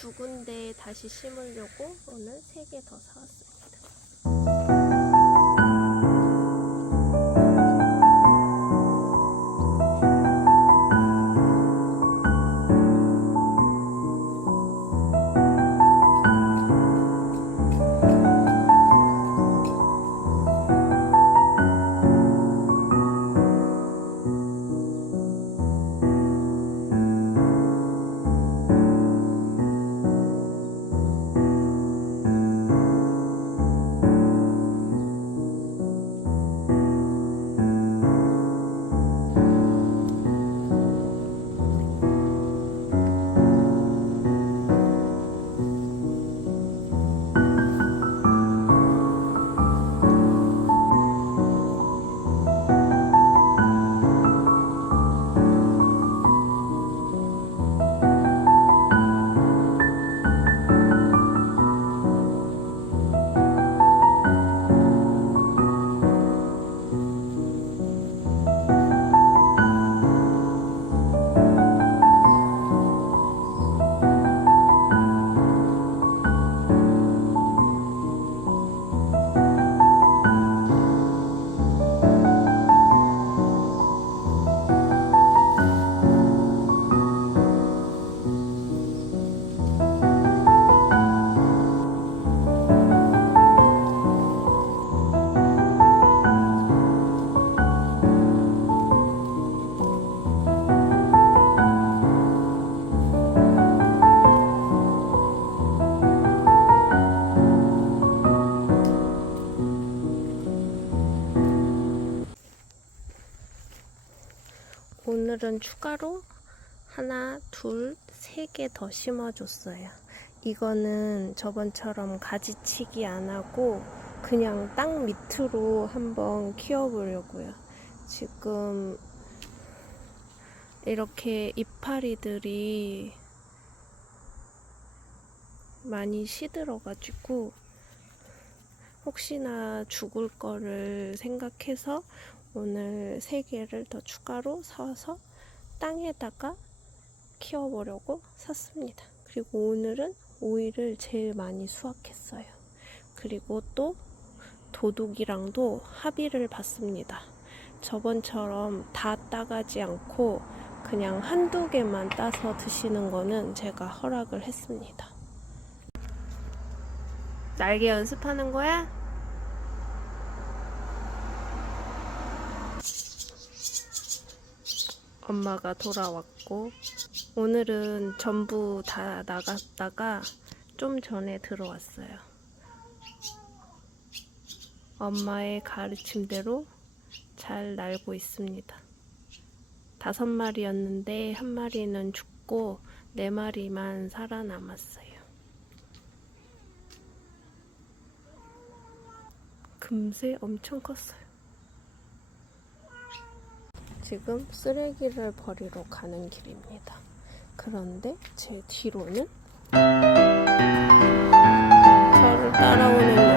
죽은데 다시 심으려고 오늘 세 개 더 사왔습니 오늘은 추가로 하나, 둘, 세 개 더 심어줬어요. 이거는 저번처럼 가지치기 안 하고 그냥 땅 밑으로 한번 키워보려고요. 지금 이렇게 이파리들이 많이 시들어가지고 혹시나 죽을 거를 생각해서 오늘 세 개를 더 추가로 사와서 땅에다가 키워보려고 샀습니다. 그리고 오늘은 오이를 제일 많이 수확했어요. 그리고 또 도둑이랑도 합의를 봤습니다. 저번처럼 다 따가지 않고 그냥 한두 개만 따서 드시는 거는 제가 허락을 했습니다. 날개 연습하는 거야? 엄마가 돌아왔고 오늘은 전부 다 나갔다가 좀 전에 들어왔어요. 엄마의 가르침대로 잘 날고 있습니다. 다섯 마리였는데 한 마리는 죽고 네 마리만 살아남았어요. 금세 엄청 컸어요. 지금 쓰레기를 버리러 가는 길입니다. 그런데 제 뒤로는 저를 따라오는